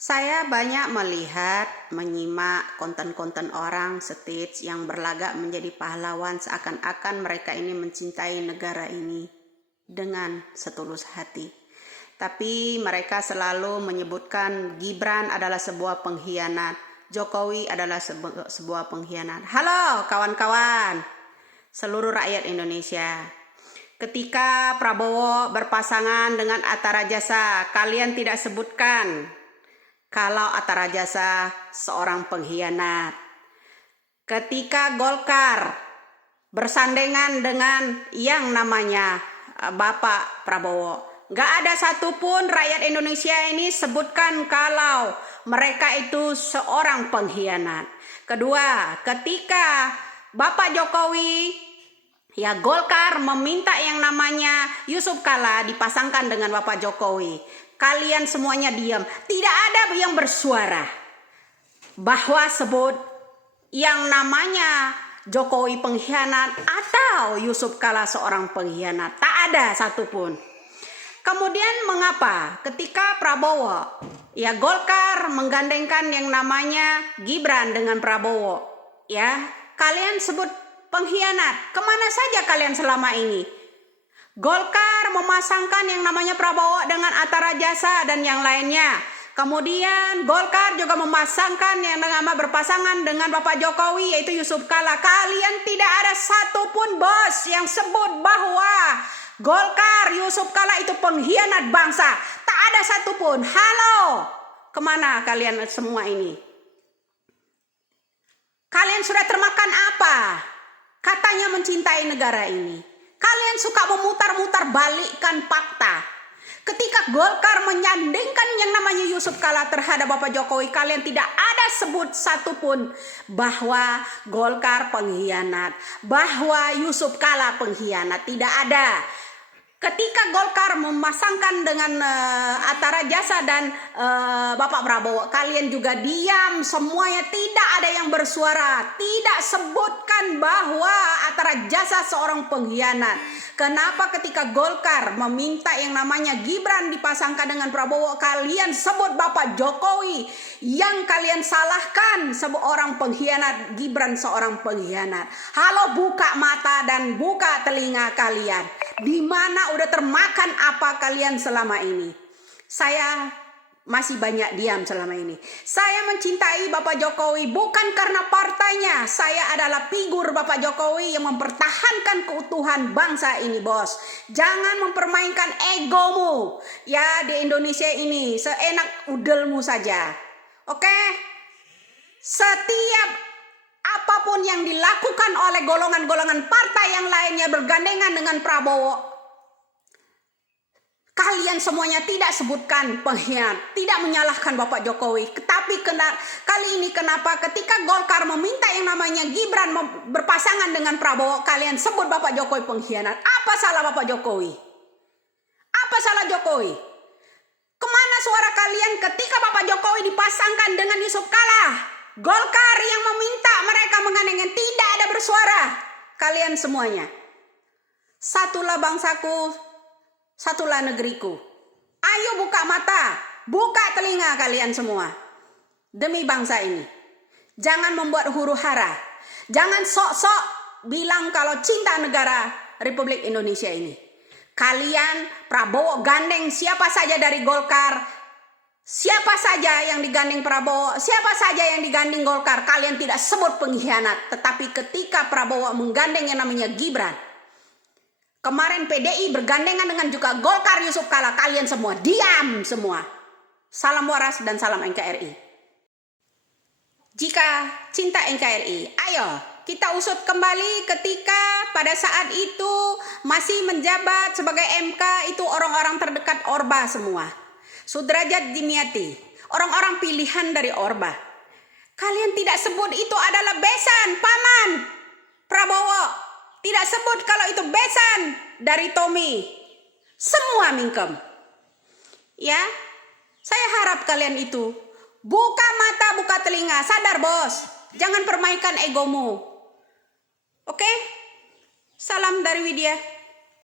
Saya banyak melihat, menyimak konten-konten orang stage yang berlagak menjadi pahlawan seakan-akan mereka ini mencintai negara ini dengan setulus hati. Tapi mereka selalu menyebutkan Gibran adalah sebuah pengkhianat, Jokowi adalah sebuah pengkhianat. Halo kawan-kawan, seluruh rakyat Indonesia. Ketika Prabowo berpasangan dengan Atta Rajasa, kalian tidak sebutkan kalau Atta Rajasa seorang pengkhianat. Ketika Golkar bersandengan dengan yang namanya Bapak Prabowo, gak ada satupun rakyat Indonesia ini sebutkan kalau mereka itu seorang pengkhianat. Kedua, ketika Bapak Jokowi, Golkar meminta yang namanya Yusuf Kala dipasangkan dengan Bapak Jokowi, kalian semuanya diam. Tidak ada yang bersuara bahwa sebut yang namanya Jokowi pengkhianat atau Yusuf Kala seorang pengkhianat. Tak ada satupun. Kemudian mengapa ketika Prabowo, Golkar menggandengkan yang namanya Gibran dengan Prabowo, kalian sebut pengkhianat? Kemana saja kalian selama ini? Golkar memasangkan yang namanya Prabowo dengan Atta Rajasa dan yang lainnya. Kemudian Golkar juga memasangkan yang nama berpasangan dengan Bapak Jokowi, yaitu Yusuf Kala. Kalian tidak ada satupun bos yang sebut bahwa Golkar, Yusuf Kala itu pengkhianat bangsa. Tak ada satupun. Halo, kemana kalian semua ini? Kalian sudah termakan apa? Katanya mencintai negara ini. Kalian suka memutar-mutar balikkan fakta. Ketika Golkar menyandingkan yang namanya Yusuf Kala terhadap Bapak Jokowi, kalian tidak ada sebut satupun bahwa Golkar pengkhianat, bahwa Yusuf Kala pengkhianat. Tidak ada. Ketika Golkar memasangkan dengan Atta Rajasa dan Bapak Prabowo, kalian juga diam semuanya, tidak ada yang bersuara, tidak sebutkan bahwa Atta Rajasa seorang pengkhianat. Kenapa ketika Golkar meminta yang namanya Gibran dipasangkan dengan Prabowo, kalian sebut Bapak Jokowi yang kalian salahkan seorang pengkhianat, Gibran seorang pengkhianat. Halo, buka mata dan buka telinga kalian. Di mana udah termakan apa kalian selama ini? Saya masih banyak diam selama ini. Saya mencintai Bapak Jokowi bukan karena partainya. Saya adalah figur Bapak Jokowi yang mempertahankan keutuhan bangsa ini, bos. Jangan mempermainkan egomu di Indonesia ini. Seenak udelmu saja. Oke? Setiap apapun yang dilakukan oleh golongan-golongan partai yang lainnya bergandengan dengan Prabowo, kalian semuanya tidak sebutkan pengkhianat, tidak menyalahkan Bapak Jokowi. Tapi kali ini kenapa ketika Golkar meminta yang namanya Gibran berpasangan dengan Prabowo, kalian sebut Bapak Jokowi pengkhianat? Apa salah Bapak Jokowi? Apa salah Jokowi? Kemana suara kalian ketika Bapak Jokowi dipasangkan dengan Yusuf Kala? Golkar yang meminta mereka menggandengkan, tidak ada bersuara. Kalian semuanya. Satulah bangsaku, satulah negeriku. Ayo buka mata, buka telinga kalian semua. Demi bangsa ini. Jangan membuat huru hara. Jangan sok-sok bilang kalau cinta negara Republik Indonesia ini. Kalian Prabowo gandeng siapa saja dari Golkar, siapa saja yang digandeng Prabowo, siapa saja yang digandeng Golkar, kalian tidak sebut pengkhianat. Tetapi ketika Prabowo menggandeng yang namanya Gibran, kemarin PDI bergandengan dengan juga Golkar Yusuf Kala, kalian semua diam semua. Salam waras dan salam NKRI. Jika cinta NKRI, ayo kita usut kembali ketika pada saat itu masih menjabat sebagai MK itu orang-orang terdekat Orba semua. Sudrajat Dimyati, orang-orang pilihan dari Orba. Kalian tidak sebut itu adalah besan paman Prabowo. Tidak sebut kalau itu besan dari Tommy. Semua mingkem. Saya harap kalian itu buka mata, buka telinga. Sadar bos, jangan permainkan egomu. Oke? Salam dari Widya.